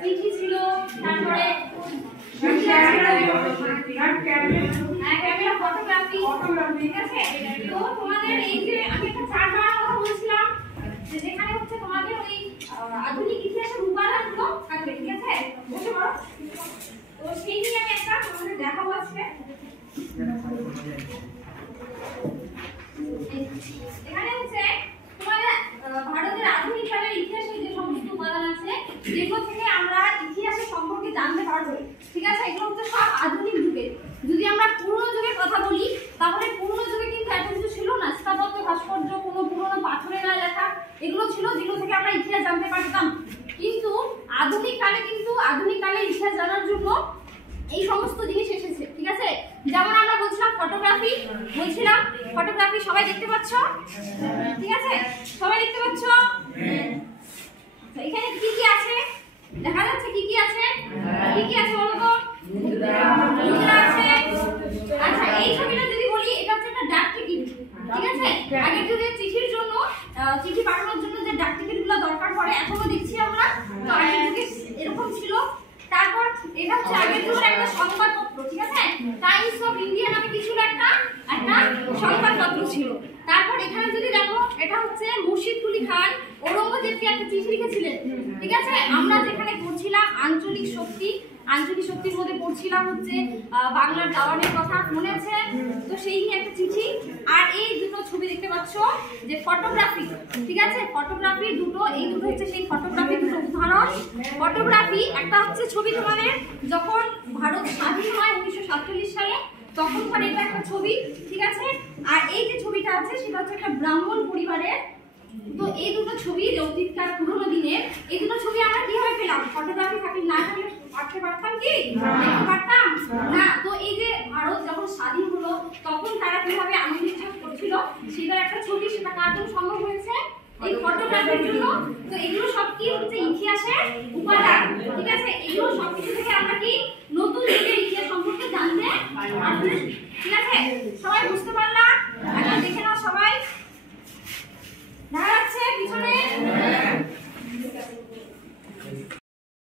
চিঠি ছিল, তারপরে ক্যামেরা ফটোগ্রাফি, ঠিক আছে। তো তোমাদের এই যে আমি একটা চার্ট বানানোর কথা বলছিলাম, যে যেখানে হচ্ছে তোমাদের ওই আধুনিক ইতিহাসের উপাদানগুলো থাকবে, ঠিক আছে। বসে পড়ো। তো সেই নিয়ে আমি একটা তোমাদের দেখাবো আজকে। এখানে হচ্ছে তোমাদের ভারতের আধুনিক কালের ইতিহাসের যে সমস্ত উপাদান আছে, যেগুলো থেকে আমরা ইতিহাসের সম্পর্কে জানতে পারবো, ঠিক আছে। এগুলো হচ্ছে সব আধুনিক যুগের। যদি আমরা পুরনো যুগের কথা বলি, তাহলে পুরনো যুগে কিন্তু এত কিছু ছিল না, স্থাপত্য ভাস্কর্য, কোনো পুরনো পাথরে না লেখা, এগুলো ছিল যেগুলো থেকে আমরা ইতিহাস জানতে পারতাম। কিন্তু আধুনিক কালে ইতিহাস জানার জন্য এই সমস্ত জিনিস এসেছে, ঠিক আছে। যেমন আমরা বলছিলাম ফটোগ্রাফি, সবাই দেখতে পাচ্ছ, ঠিক আছে। সবাই দেখতে পাচ্ছ এখানে কি কি আছে, দেখা যাচ্ছে কি কি আছে, বলো তো। মুদ্রা আছে। আচ্ছা, এই ছবিটা যদি বলি, এটা হচ্ছে একটা ডাক টিকিট, ঠিক আছে। আগের যুগে চিঠির জন্য, চিঠি পাঠানোর জন্য যে ডাক টিকিটগুলো দরকার পড়ে, এখনো দেখছি আমরা। তো আগের যুগে এরকম ছিল। তারপর এটা হচ্ছে আগের যুগের একটা সংবাদপত্র, ঠিক আছে। টাইমস অফ ইন্ডিয়া নামে কিছু একটা সংবাদপত্র ছিল। তারপর এখানে যদি দেখো, এটা হচ্ছে মুর্শিদ কুলি খান ঔরঙ্গজেবকে একটা চিঠি লিখেছিলেন, ঠিক আছে। আমরা যেখানে পড়ছিলাম আঞ্চলিক শক্তির মধ্যে পড়ছিলাম হচ্ছে বাংলার দেওয়ানের কথা, মনে আছে? তো সেই নিয়ে একটা চিঠি। আর এই দুটো ছবি দেখতে পাচ্ছ, যে ফটোগ্রাফি, ঠিক আছে। ফটোগ্রাফি দুটো, এই দুটো হচ্ছে সেই ফটোগ্রাফি দুটো উদাহরণ। ফটোগ্রাফি একটা হচ্ছে ছবি তোমাদের যখন ভারত স্বাধীন হয় 1947 সালে, তখনকার এটা একটা ছবি, ঠিক আছে। আর এই যে ছবিটা আছে, সেটা হচ্ছে একটা ব্রাহ্মণ পরিবারের। তো এই দুটো ছবি, যে অতীতকার পুরোনো দিনের, এই দুটো ছবি আমরা কিভাবে পেলাম? ফটোগ্রাফি থাকলে না হলে পাঠতে পারতাম কি? দেখতে পারতাম না। তো এই যে ভারত যখন স্বাধীন হলো, তখন তারা কিভাবে আনন্দ উৎসব করছিল, সেটার একটা ছবি, সেটা কার জন্য সম্ভব হয়েছে? এই ফটোগ্রাফির জন্য। তো এগুলো সব কি হচ্ছে? ইতিহাসের উপাদান, ঠিক আছে। এগুলো সবকিছু থেকে আমরা কি নতুন যুগের